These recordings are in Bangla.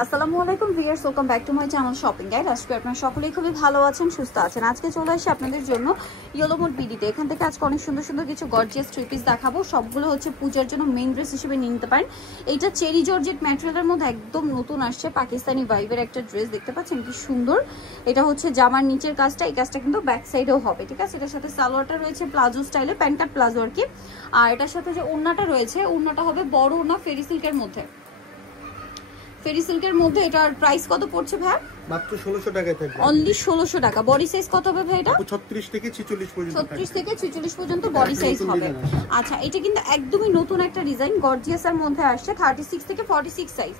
আসসালামু আলাইকুম viewers, welcome back to my channel shopping guide. আজকে আপনারা সকলেই খুবই ভালো আছেন, সুস্থ আছেন। আজকে চলে আসি আপনাদের জন্য ইয়েলো মোড বিডিতে। এখান থেকে আজকে অনেক সুন্দর সুন্দর কিছু গর্জিয়াস থ্রি পিস দেখাবো। সবগুলো হচ্ছে পূজার জন্য মেইন ড্রেস হিসেবে নিয়ে নিতে পারেন। এইটা চেরি জর্জেট ম্যাটেরিয়ালের মধ্যে একদম নতুন আসছে, পাকিস্তানি ভাইবের একটা ড্রেস। দেখতে পাচ্ছেন কি সুন্দর। এটা হচ্ছে জামার নিচের কাজটা, এই কাজটা কিন্তু ব্যাক সাইডেও হবে, ঠিক আছে। এটার সাথে সালোয়ারটা রয়েছে প্লাজো স্টাইলে, প্যান্ট কাট প্লাজো আর কি। আর এটার সাথে যে ওড়নাটা রয়েছে, ওড়নাটা হবে বড় ওড়না ফেরি সিল্কের মধ্যে। ফেরি সিল্কের মধ্যে এটার প্রাইস কত পড়ছে ভাই? মাত্র 1600 টাকায় থাকবে। অনলি 1600 টাকা। বডি সাইজ কত হবে ভাই এটা? 36 থেকে 46 পর্যন্ত। 36 থেকে 46 পর্যন্ত বডি সাইজ হবে। আচ্ছা, এটা কিন্তু একদমই নতুন একটা ডিজাইন, গর্জিয়াস এর মধ্যে আসছে। 36 থেকে 46 সাইজ।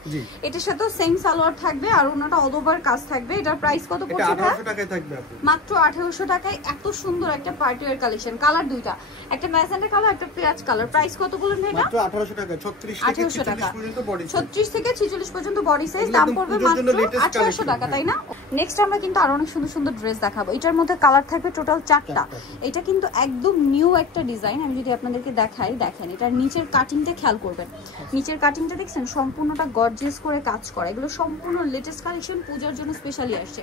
এটার সাথে সেম সালোয়ার থাকবে আর ওনাটা অল ওভার কাজ থাকবে। এটার প্রাইস কত পড়ছে? এটা 1800 টাকায় থাকবে আপু। মাত্র 1800 টাকায়। এত সুন্দর একটা পার্টি ওয়্যার কালেকশন। কালার দুইটা, একটা ম্যাজেন্টা কালার, একটা পেঁয়াজ কালার। প্রাইস কত বলেন ভাই? মাত্র 1800 টাকা। 36 থেকে 46 পর্যন্ত বডি সাইজ। 36 থেকে 46 পর্যন্ত বডি সাইজ। দাম পড়বে মাত্র 1800 টাকা, তাই না? নেক্সট আমরা কিন্তু আরো অনেক সুন্দর সুন্দর ড্রেস দেখাবো। এটার মধ্যে কালার থাকবে টোটাল 4টা। এটা কিন্তু একদম নিউ একটা ডিজাইন। আমি যদি আপনাদেরকে দেখাই, দেখেন এটার নিচের কাটিংটা খেয়াল করবেন। নিচের কাটিংটা দেখছেন সম্পূর্ণটা গর্জিয়াস করে কাজ করা। এগুলো সম্পূর্ণ লেটেস্ট কালেকশন, পূজার জন্য স্পেশালি আসছে।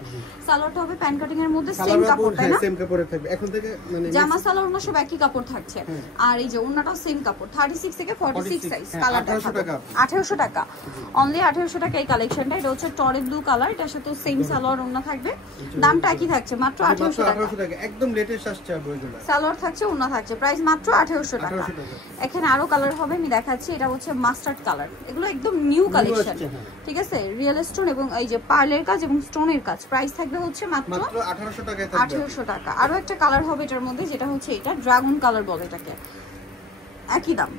সালোয়ারটা হবে প্যান্ট কাটিং এর মধ্যে সেম কাপড়, তাই না? সেম কাপড়ে থাকবে এখন থেকে, মানে জামা সালোয়ার ওনা সব একই কাপড় থাকছে। আর এই যে ওনাটাও সেম কাপড়। 36 থেকে 46 সাইজ। কালার 1800 টাকা। 1800 টাকা, অনলি 1800 টাকা এই কালেকশনটা। এটা হচ্ছে টরে ব্লু কালার। এটার সাথে সেম সালোয়ার ওনা থাকবে। দামটা একই থাকছে, মাত্র 1800 টাকা। একদম লেটেস্ট আসছে আপু এগুলো। সালোয়ার থাকছে, ওনা থাকছে, প্রাইস মাত্র 1800 টাকা। এখানে আরো কালার হবে, আমি দেখাচ্ছি। এটা হচ্ছে মাস্টার্ড কালার। এগুলো একদম নিউ কালেকশন, ঠিক আছে। রিয়েল স্টোন এবং এই যে পার্লের কাজ এবং স্টোনের কাজ। প্রাইস থাকবে হচ্ছে মাত্র 1800 টাকায় থাকবে। 1800 টাকা। আরো একটা কালার হবে এটার মধ্যে, যেটা হচ্ছে এটা ড্রাগন কালার বলে এটাকে। একই দাম,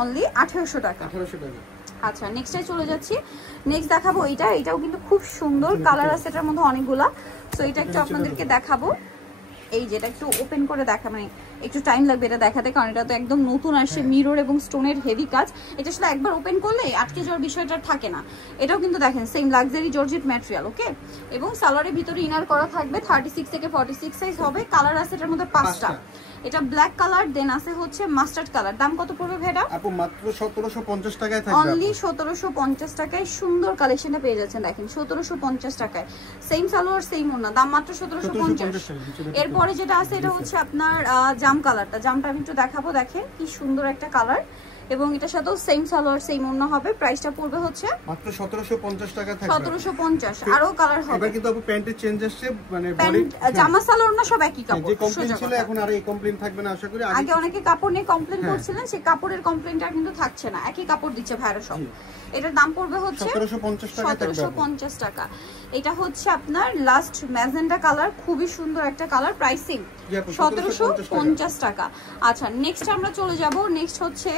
অনলি 1800 টাকা। 1800 টাকা। আচ্ছা, নেক্সটে চলে যাচ্ছি। নেক্সট দেখাবো এইটা। এটাও কিন্তু খুব সুন্দর কালার আছে এটার মধ্যে অনেকগুলা। সো এটা একটু আপনাদেরকে দেখাবো। এই যেটা একটু ওপেন করে দেখা, মানে একটু টাইম লাগবে এটা দেখাতে, কারণ এটা তো একদম নতুন আসছে। মিরর এবং স্টোনের হেভি কাজ। এটা আসলে একবার ওপেন করলে আটকে যাওয়ার বিষয়টা থাকে না। এটাও কিন্তু দেখেন সেম লাক্সারি জর্জেট ম্যাটেরিয়াল, ওকে। এবং সালোয়ারের ভিতরে ইনার করা থাকবে। 36 থেকে 46 সাইজ হবে। কালার আছে এটার মধ্যে 5টা। এটা ব্ল্যাক কালার, দেন আছে হচ্ছে মাস্টার্ড কালার। দাম কত পড়বে ভাইরা? আপু মাত্র 1750 টাকায় থাকবে। অনলি 1750 টাকায় সুন্দর কালেকশনটা পেয়ে যাচ্ছেন। দেখেন 1750 টাকায় সেম সালোয়ার সেম ওড়না, দাম মাত্র 1750। এরপরে যেটা আছে এটা হচ্ছে আপনার জাম কালারটা। জামটা আমি একটু দেখাবো। দেখেন কি সুন্দর একটা কালার, এবং এটার সাথেও সেম সালোয়ার সেম ওড়না হবে। প্রাইসটা পড়বে হচ্ছে মাত্র 1750 টাকা থাকবে। 1750। আরো কালার হবে। এবার কিন্তু আপু প্যান্টের চেঞ্জ আসছে, মানে বডি জামা সালোয়ার না সব একই কাপড়। যে কমপ্লেইন ছিল এখন আর এই কমপ্লেইন থাকবে না আশা করি। আগে অনেকে কাপড় নিয়ে কমপ্লেইন করছিলেন, সেই কাপড়ের কমপ্লেইনটা কিন্তু থাকছে না। একই কাপড় দিচ্ছে ভাইরা সব। এটার দাম পড়বে হচ্ছে 1750 টাকা। 1750 টাকা। এটা হচ্ছে আপনার লাস্ট ম্যাজেন্টা কালার, খুবই সুন্দর একটা কালার। প্রাইসিং 1750 টাকা। আচ্ছা, নেক্সট আমরা চলে যাব। নেক্সট হচ্ছে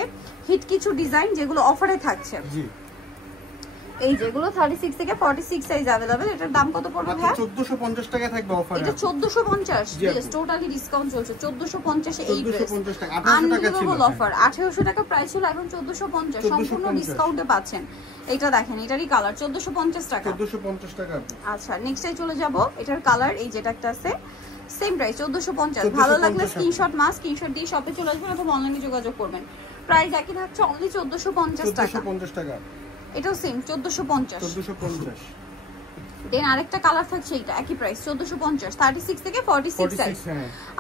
হিট কিছু ডিজাইন যেগুলো অফারে থাকছে। জি, এই যেগুলো 36 থেকে 46 সাইজ अवेलेबल। এটার দাম কত পড়বে ভাই? 1450 টাকা থাকবে অফারে। এটা 1450। यस, টোটালি ডিসকাউন্ট চলছে। 1450 এ এই ড্রেস। 1450 টাকা। 1800 টাকা ছিল অফার। 1800 টাকা প্রাইস ছিল, এখন 1450 সম্পূর্ণ ডিসকাউন্টে পাচ্ছেন। এটা দেখেন, এটারই কালার 1450 টাকা। 1450 টাকা। আচ্ছা, নেক্সটে চলে যাব। এটার কালার এই যেটা একটা আছে, সেম প্রাইস 1450। ভালো লাগলে স্ক্রিনশট স্ক্রিনশট দিয়ে শপে চলে আসবেন অথবা অনলাইনে যোগাযোগ করবেন। প্রাইস একই থাকছে, অনলি 1450 টাকা। 1450 টাকা। এটাও সেম 1450। 1450। দেন আরেকটা কালার থাকছে, এটা একই প্রাইস 1450। 36 থেকে 46 সাইজ।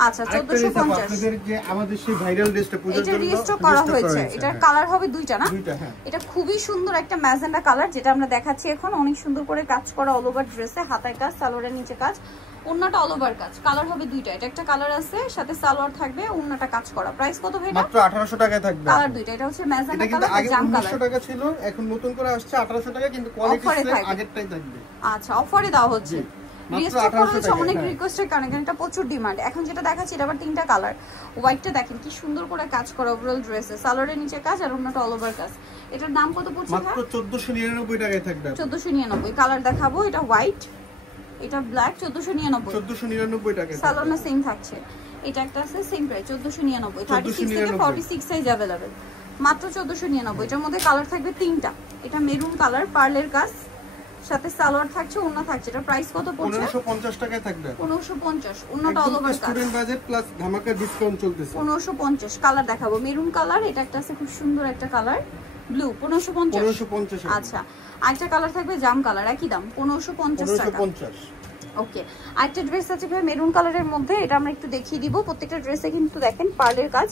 আচ্ছা, 1450। আপনাদের যে আমাদের সেই ভাইরাল ড্রেসটা পূজার জন্য এটা রিস্টক করা হয়েছে। এটার কালার হবে দুইটা না? দুইটা, হ্যাঁ। এটা খুবই সুন্দর একটা ম্যাজেন্টা কালার, যেটা আমরা দেখাচ্ছি এখন। অনেক সুন্দর করে কাজ করা অল ওভার ড্রেসে, হাতায় কাজ, সালোয়ারের নিচে কাজ, ওন্নাটা অল ওভার কাজ। কালার হবে দুইটা। এটা একটা কালার আছে, সাথে সালোয়ার থাকবে, ওন্নাটা কাজ করা। প্রাইস কত ভাই? মাত্র 1800 টাকায় থাকবে। কালার দুইটা। এটা হচ্ছে ম্যাজেন্টা কালার, আগে জাম কালার। 1900 টাকা ছিল, এখন নতুন করে আসছে 1800 টাকা, কিন্তু কোয়ালিটি আগেরটাই থাকবে। আচ্ছা, অফারে দেওয়া হচ্ছে। অনেক রিকোয়েস্টের কারণে, এটা প্রচুর ডিমান্ড। এখন যেটা দেখাচ্ছি এটা আবার 3টা কালার। হোয়াইটটা দেখেন কি সুন্দর করে কাজ করা ওভারঅল ড্রেসে, সালোয়ারের নিচে কাজ আর ওন্নাটা অল ওভার কাজ। এটার দাম কত পড়ছে? মাত্র 1499 টাকায় থাকবে। 1499। কালার দেখাবো। এটা হোয়াইট, এটা ব্ল্যাক। 1499 টাকা। সালোয়ার না সেম থাকছে। এটা একটা আছে সেম প্রাইস 1499। 36 থেকে 46 সাইজ अवेलेबल, মাত্র 1499। এটার মধ্যে কালার থাকবে 3টা। এটা মেরুন কালার, পার্লের কাজ, সাথে সালোয়ার থাকছে, ওড়না থাকছে। এটা প্রাইস কত পড়ছে? 1550 টাকায় থাকবে। 1550। ওড়নাটা অল ওভার কাজ। স্টুডেন্ট বাজেট প্লাস ধামাকা ডিসকাউন্ট চলতেছে। 1550। কালার দেখাবো। মেরুন কালার, এটা একটা আছে খুব সুন্দর একটা কালার। ব্লু 1550। 1550। আচ্ছা, আরেকটা কালার থাকবে জাম কালার, একই দাম 1550 টাকা। 1550। ওকে, আরেকটা ড্রেস আছে ভাই মেরুন কালারের মধ্যে, এটা আমরা একটু দেখিয়ে দিব। প্রত্যেকটা ড্রেসে কিন্তু দেখেন পার্লের কাজ,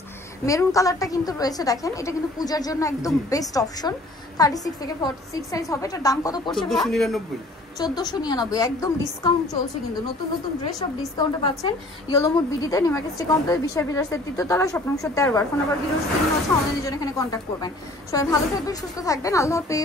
মেরুন কালারটা কিন্তু রয়েছে দেখেন, এটা কিন্তু পূজার জন্য একদম বেস্ট অপশন। 36 থেকে 46 সাইজ হবে। এটার দাম কত পড়ছে? 1499। 1499, একদম ডিসকাউন্ট চলছে কিন্তু, নতুন নতুন ড্রেস সব ডিসকাউন্টে পাচ্ছেন ইয়েলোমুড বিডিতে, নিউ মার্কেট সিটি কমপ্লেক্স, বিশাল বিলাসের তৃতীয়তলা, স্বপ্ন 13 বার। ফোন নাম্বার ভিডিওর স্ক্রিনে আছে, অনলাইনের জন্য এখানে কন্ট্যাক্ট করবেন। সবাই ভালো থাকবেন, সুস্থ থাকবেন, আল্লাহ হাফেজ।